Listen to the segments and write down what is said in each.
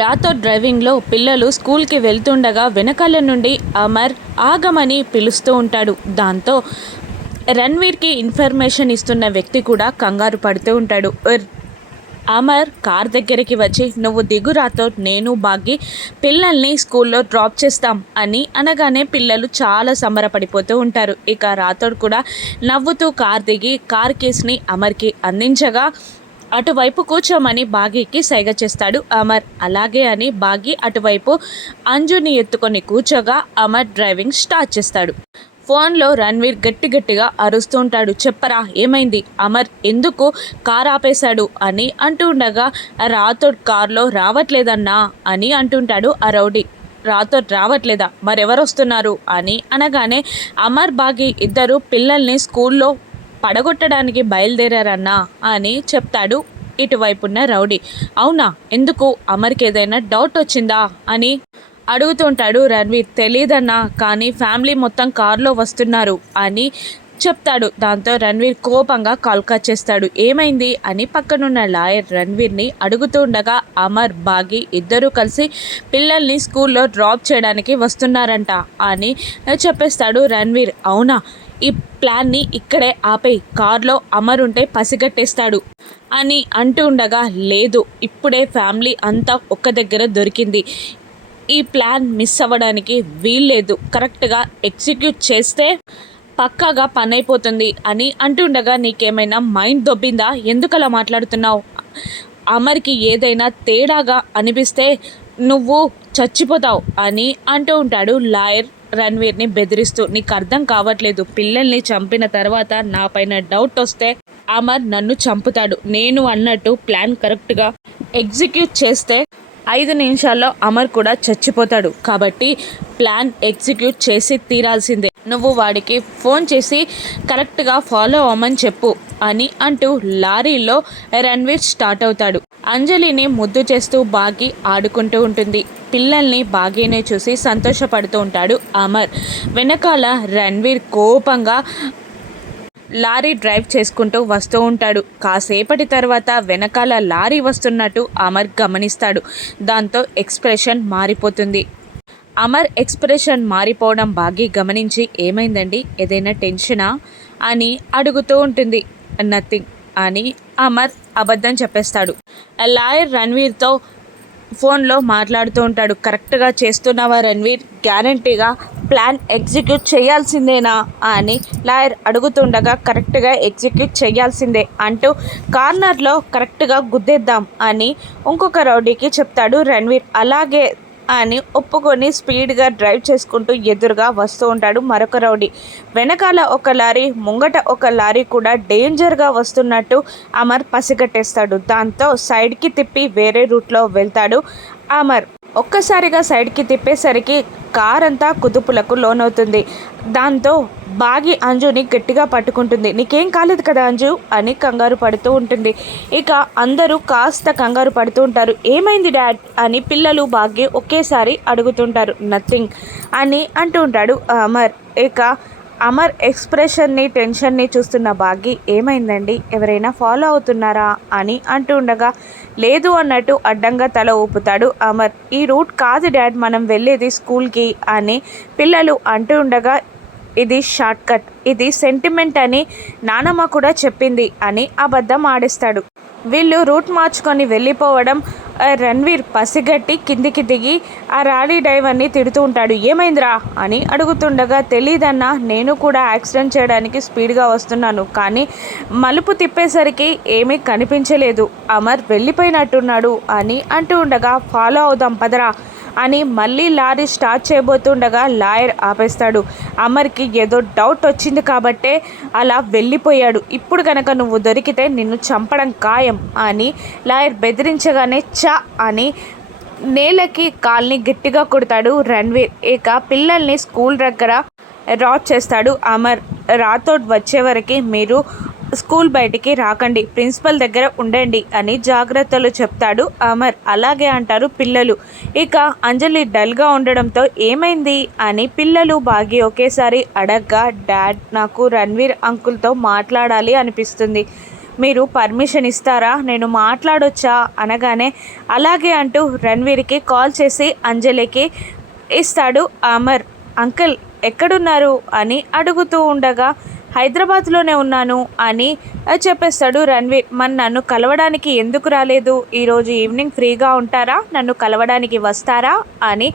రాతో డ్రైవింగ్లో పిల్లలు స్కూల్కి వెళ్తుండగా వెనకాల నుండి అమర్ ఆగమని పిలుస్తూ ఉంటాడు. దాంతో రణ్వీర్కి ఇన్ఫర్మేషన్ ఇస్తున్న వ్యక్తి కూడా కంగారు పడుతూ ఉంటాడు. అమర్ కార్ దగ్గరికి వచ్చి నువ్వు దిగు రాతో, నేను బాగి పిల్లల్ని స్కూల్లో డ్రాప్ చేస్తాం అని అనగానే పిల్లలు చాలా సంబరపడిపోతూ ఉంటారు. ఇక రాథోడ్ కూడా నవ్వుతూ కార్ దిగి కార్ కేస్ని అమర్కి అందించగా అటువైపు కూర్చోమని బాగీకి సైగ చేస్తాడు అమర్. అలాగే అని బాగీ అటువైపు అంజుని ఎత్తుకొని కూర్చోగా అమర్ డ్రైవింగ్ స్టార్ట్ చేస్తాడు. ఫోన్లో రణ్వీర్ గట్టిగా అరుస్తూ ఉంటాడు. చెప్పరా ఏమైంది, అమర్ ఎందుకు కార్ ఆపేశాడు అని అంటూ ఉండగా రాథోడ్ కార్లో రావట్లేదన్నా అని అంటుంటాడు ఆ రౌడీ. రాథోడ్ రావట్లేదా, మరెవరు వస్తున్నారు అని అనగానే అమర్ బాగి ఇద్దరు పిల్లల్ని స్కూల్లో పడగొట్టడానికి బయలుదేరారన్నా అని చెప్తాడు ఇటువైపున్న రౌడీ. అవునా, ఎందుకు, అమర్కి ఏదైనా డౌట్ వచ్చిందా అని అడుగుతుంటాడు రణ్వీర్. తెలీదన్నా, కానీ ఫ్యామిలీ మొత్తం కారులో వస్తున్నారు అని చెప్తాడు. దాంతో రణ్వీర్ కోపంగా కాల్ కట్ చేస్తాడు. ఏమైంది అని పక్కనున్న లాయర్ రణ్వీర్ని అడుగుతూ ఉండగా అమర్ బాగి ఇద్దరూ కలిసి పిల్లల్ని స్కూల్లో డ్రాప్ చేయడానికి వస్తున్నారంట అని చెప్పేస్తాడు రణ్వీర్. అవునా, ఈ ప్లాన్ని ఇక్కడే ఆపే, కార్లో అమర్ ఉంటే పసిగట్టేస్తాడు అని అంటూ ఉండగా లేదు, ఇప్పుడే ఫ్యామిలీ అంతా ఒక్క దగ్గర దొరికింది, ఈ ప్లాన్ మిస్ అవ్వడానికి వీల్లేదు, కరెక్ట్గా ఎగ్జిక్యూట్ చేస్తే పక్కాగా పని అయిపోతుంది అని అంటుండగా నీకేమైనా మైండ్ దొబ్బిందా, ఎందుకలా మాట్లాడుతున్నావు, అమర్కి ఏదైనా తేడాగా అనిపిస్తే నువ్వు చచ్చిపోతావు అని అంటూ ఉంటాడు లాయర్ రణ్వీర్ని బెదిరిస్తూ. నీకు అర్థం కావట్లేదు, పిల్లల్ని చంపిన తర్వాత నా పైన డౌట్ వస్తే అమర్ నన్ను చంపుతాడు, నేను అన్నట్టు ప్లాన్ కరెక్ట్గా ఎగ్జిక్యూట్ చేస్తే 5 నిమిషాల్లో అమర్ కూడా చచ్చిపోతాడు, కాబట్టి ప్లాన్ ఎగ్జిక్యూట్ చేసి తీరాల్సిందే, నువ్వు వాడికి ఫోన్ చేసి కరెక్ట్గా ఫాలో అవ్వమని చెప్పు అని అంటూ లారీలో రణ్వీర్ స్టార్ట్ అవుతాడు. అంజలిని ముద్దు చేస్తూ బాగి ఆడుకుంటూ ఉంటుంది. పిల్లల్ని బాగీనే చూసి సంతోషపడుతూ ఉంటాడు అమర్. వెనకాల రణ్వీర్ కోపంగా లారీ డ్రైవ్ చేసుకుంటూ వస్తూ ఉంటాడు. కాసేపటి తర్వాత వెనకాల లారీ వస్తున్నట్టు అమర్ గమనిస్తాడు. దాంతో ఎక్స్ప్రెషన్ మారిపోతుంది. అమర్ ఎక్స్ప్రెషన్ మారిపోవడం బాగి గమనించి ఏమైందండి, ఏదైనా టెన్షనా అని అడుగుతూ ఉంటుంది. నథింగ్ అని అమర్ అబద్ధం చెప్పేస్తాడు. లాయర్ రణ్వీర్తో ఫోన్లో మాట్లాడుతూ ఉంటాడు. కరెక్ట్గా చేస్తున్నావా రణ్వీర్, గ్యారంటీగా ప్లాన్ ఎగ్జిక్యూట్ చేయాల్సిందేనా అని లాయర్ అడుగుతుండగా కరెక్ట్గా ఎగ్జిక్యూట్ చేయాల్సిందే అంటూ కార్నర్లో కరెక్ట్గా గుద్దేద్దాం అని ఇంకొక రౌడీకి చెప్తాడు రణ్వీర్. అలాగే అని ఒప్పుకొని స్పీడ్గా డ్రైవ్ చేసుకుంటూ ఎదురుగా వస్తూ ఉంటాడు మరొక రౌడీ. వెనకాల ఒక లారీ, ముంగట ఒక లారీ కూడా డేంజర్గా వస్తున్నట్టు అమర్ పసిగట్టేస్తాడు. దాంతో సైడ్కి తిప్పి వేరే రూట్లో వెళ్తాడు అమర్. ఒక్కసారిగా సైడ్కి తిప్పేసరికి కార్ అంతా కుదుపులకు లోనవుతుంది. దాంతో బాగి అంజుని గట్టిగా పట్టుకుంటుంది. నీకేం కాలేదు కదా అంజు అని కంగారు పడుతూ ఉంటుంది. ఇక అందరూ కాస్త కంగారు పడుతూ ఉంటారు. ఏమైంది డాడ్ అని పిల్లలు బాగి ఒకేసారి అడుగుతుంటారు. నథింగ్ అని అంటూ ఉంటాడు అమర్. ఇక అమర్ ఎక్స్ప్రెషన్ని, టెన్షన్ని చూస్తున్న బాగి ఏమైందండి, ఎవరైనా ఫాలో అవుతున్నారా అని అంటూ ఉండగా లేదు అన్నట్టు అడ్డంగా తల ఊపుతాడు అమర్. ఈ రూట్ కాదు డాడ్, మనం వెళ్ళేది స్కూల్కి అని పిల్లలు అంటూ ఉండగా ఇది షార్ట్ కట్, ఇది సెంటిమెంట్ అని నానమ్మ కూడా చెప్పింది అని అబద్ధం ఆడిస్తాడు. వీళ్ళు రూట్ మార్చుకొని వెళ్ళిపోవడం రణ్వీర్ పసిగట్టి కిందికి దిగి ఆ ర్యాలీ డ్రైవర్ని తిడుతూ ఉంటాడు. ఏమైందిరా అని అడుగుతుండగా తెలీదన్నా, నేను కూడా యాక్సిడెంట్ చేయడానికి స్పీడ్గా వస్తున్నాను, కానీ మలుపు తిప్పేసరికి ఏమీ కనిపించలేదు, అమర్ వెళ్ళిపోయినట్టున్నాడు అని అంటూ ఉండగా ఫాలో అవుదాం పదరా అని మళ్ళీ లారీ స్టార్ట్ చేయబోతుండగా లాయర్ ఆపేస్తాడు. అమర్కి ఏదో డౌట్ వచ్చింది కాబట్టే అలా వెళ్ళిపోయాడు, ఇప్పుడు కనుక నువ్వు దొరికితే నిన్ను చంపడం ఖాయం అని లాయర్ బెదిరించగానే చ అని నేలకి కాల్ని గట్టిగా కొడతాడు రణ్వీర్. ఇక పిల్లల్ని స్కూల్ దగ్గర డ్రాప్ చేస్తాడు అమర్. రాథోడ్ వచ్చే మీరు స్కూల్ బయటికి రాకండి, ప్రిన్సిపల్ దగ్గర ఉండండి అని జాగ్రత్తలు చెప్తాడు అమర్. అలాగే అంటారు పిల్లలు. ఇక అంజలి డల్గా ఉండడంతో ఏమైంది అని పిల్లలు బాగి ఒకేసారి అడగ్గా డాడ్, నాకు రణ్వీర్ అంకుల్తో మాట్లాడాలి అనిపిస్తుంది, మీరు పర్మిషన్ ఇస్తారా, నేను మాట్లాడొచ్చా అనగానే అలాగే అంటూ రణ్వీర్కి కాల్ చేసి అంజలికి ఇస్తాడు అమర్. అంకుల్ ఎక్కడున్నారు అని అడుగుతూ ఉండగా హైదరాబాద్లోనే ఉన్నాను అని చెప్పేస్తాడు రణ్వీర్. నన్ను కలవడానికి ఎందుకు రాలేదు, ఈరోజు ఈవినింగ్ ఫ్రీగా ఉంటారా, నన్ను కలవడానికి వస్తారా అని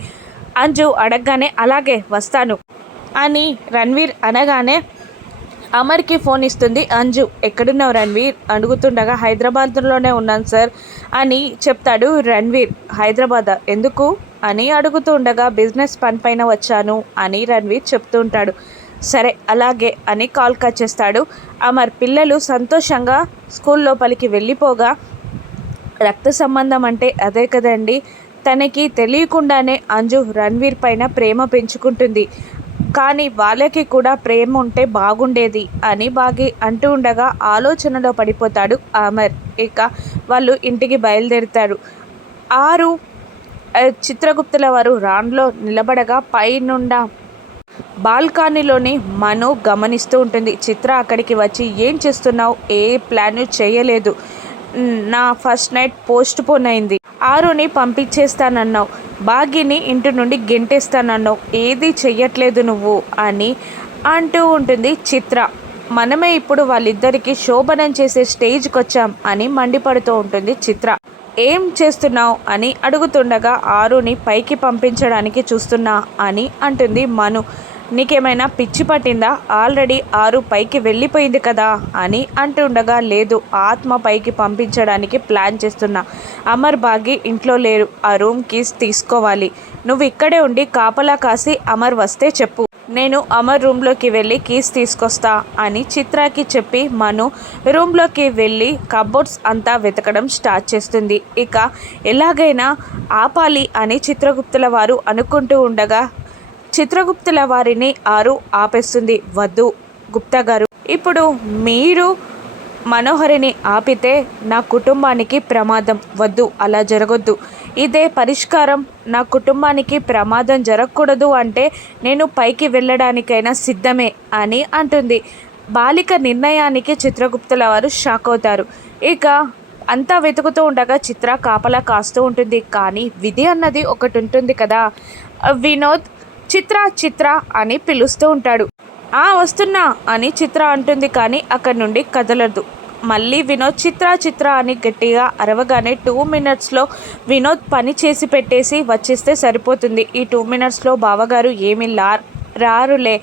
అంజు అడగగానే అలాగే వస్తాను అని రణ్వీర్ అనగానే అమర్కి ఫోన్ ఇస్తుంది అంజు. ఎక్కడున్నావు రణ్వీర్ అడుగుతుండగా హైదరాబాద్లోనే ఉన్నాను సార్ అని చెప్తాడు రణ్వీర్. హైదరాబాద్ ఎందుకు అని అడుగుతూ ఉండగా బిజినెస్ పని పైన వచ్చాను అని రణ్వీర్ చెప్తూ ఉంటాడు. సరే అలాగే అని కాల్ కట్ చేస్తాడు అమర్. పిల్లలు సంతోషంగా స్కూల్ లోపలికి వెళ్ళిపోగా రక్త సంబంధం అంటే అదే కదండి, తనకి తెలియకుండానే అంజు రణ్వీర్ పైన ప్రేమ పెంచుకుంటుంది, కానీ వాళ్ళకి కూడా ప్రేమ ఉంటే బాగుండేది అని బాగి అంటూ ఉండగా ఆలోచనలో పడిపోతాడు అమర్. ఇక వాళ్ళు ఇంటికి బయలుదేరుతారు. ఆరు చిత్రగుప్తుల వారు రాన్లో నిలబడగా పైనుండా బాల్కనీలోని మను గమనిస్తూ ఉంటుంది. చిత్ర అక్కడికి వచ్చి ఏం చేస్తున్నావు, ఏ ప్లాన్ చేయలేదు, నా ఫస్ట్ నైట్ పోస్ట్ పోన్ అయింది, ఆరుని పంపించేస్తానన్నావు, భాగ్యని ఇంటి నుండి గెంటేస్తానన్నావు, ఏది చెయ్యట్లేదు నువ్వు అని అంటూ ఉంటుంది చిత్ర. మనమే ఇప్పుడు వాళ్ళిద్దరికీ శోభనం చేసే స్టేజ్కి వచ్చాం అని మండిపడుతూ ఉంటుంది చిత్ర. ఏం చేస్తున్నావు అని అడుగుతుండగా ఆరుని పైకి పంపించడానికి చూస్తున్నా అని అంటుంది మను. నీకేమైనా పిచ్చి పట్టిందా, ఆల్రెడీ ఆరు పైకి వెళ్ళిపోయింది కదా అని అంటుండగా లేదు, ఆత్మ పైకి పంపించడానికి ప్లాన్ చేస్తున్నా, అమర్ బాగి ఇంట్లో లేరు, ఆ రూమ్ కీస్ తీసుకోవాలి, నువ్వు ఇక్కడే ఉండి కాపలా కాసి అమర్ వస్తే చెప్పు, నేను అమర్ రూమ్లోకి వెళ్ళి కీస్ తీసుకొస్తా అని చిత్రకి చెప్పి మను రూమ్లోకి వెళ్ళి కబోర్డ్స్ అంతా వెతకడం స్టార్ట్ చేస్తుంది. ఇక ఎలాగైనా ఆపాలి అని చిత్రగుప్తుల వారు అనుకుంటూ ఉండగా చిత్రగుప్తుల వారిని ఆరు ఆపేస్తుంది. వద్దు గుప్తా గారు, ఇప్పుడు మీరు మనోహరిని ఆపితే నా కుటుంబానికి ప్రమాదం, వద్దు అలా జరగొద్దు, ఇదే పరిష్కారం, నా కుటుంబానికి ప్రమాదం జరగకూడదు అంటే నేను పైకి వెళ్ళడానికైనా సిద్ధమే అని అంటుంది. బాలిక నిర్ణయానికి చిత్రగుప్తుల వారు షాక్ అవుతారు. ఇక అంతా వెతుకుతూ ఉండగా చిత్ర కాపలా కాస్తూ ఉంటుంది. కానీ విధి అన్నది ఒకటి ఉంటుంది కదా. వినోద్ చిత్ర చిత్ర అని పిలుస్తూ ఉంటాడు. వస్తున్నా అని చిత్ర అంటుంది, కానీ అక్కడి నుండి కదలదు. మళ్ళీ వినోద్ చిత్ర చిత్ర అని గట్టిగా అరవగానే 2 మినిట్స్లో వినోద్ పని చేసి పెట్టేసి వచ్చేస్తే సరిపోతుంది, ఈ 2 మినిట్స్లో బావగారు ఏమి రారులే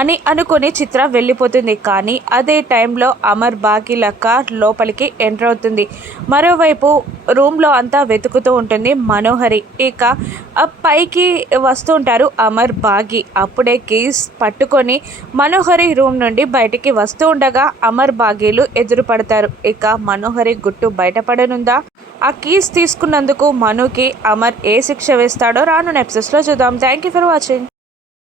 అని అనుకుని చిత్ర వెళ్ళిపోతుంది. కానీ అదే టైంలో అమర్ బాగి లక్క లోపలికి ఎంటర్ అవుతుంది. మరోవైపు రూమ్లో అంతా వెతుకుతూ ఉంటుంది మనోహరి. ఇక పైకి వస్తూ ఉంటారు అమర్ బాగి. అప్పుడే కీస్ పట్టుకొని మనోహరి రూమ్ నుండి బయటికి వస్తూ ఉండగా అమర్ బాగీలు ఎదురుపడతారు. ఇక మనోహరి గుట్టు బయటపడనుందా, ఆ కీస్ తీసుకున్నందుకు మనుకి అమర్ ఏ శిక్ష వేస్తాడో రానున్న ఎపిసోడ్స్లో చూద్దాం. Thank you for watching.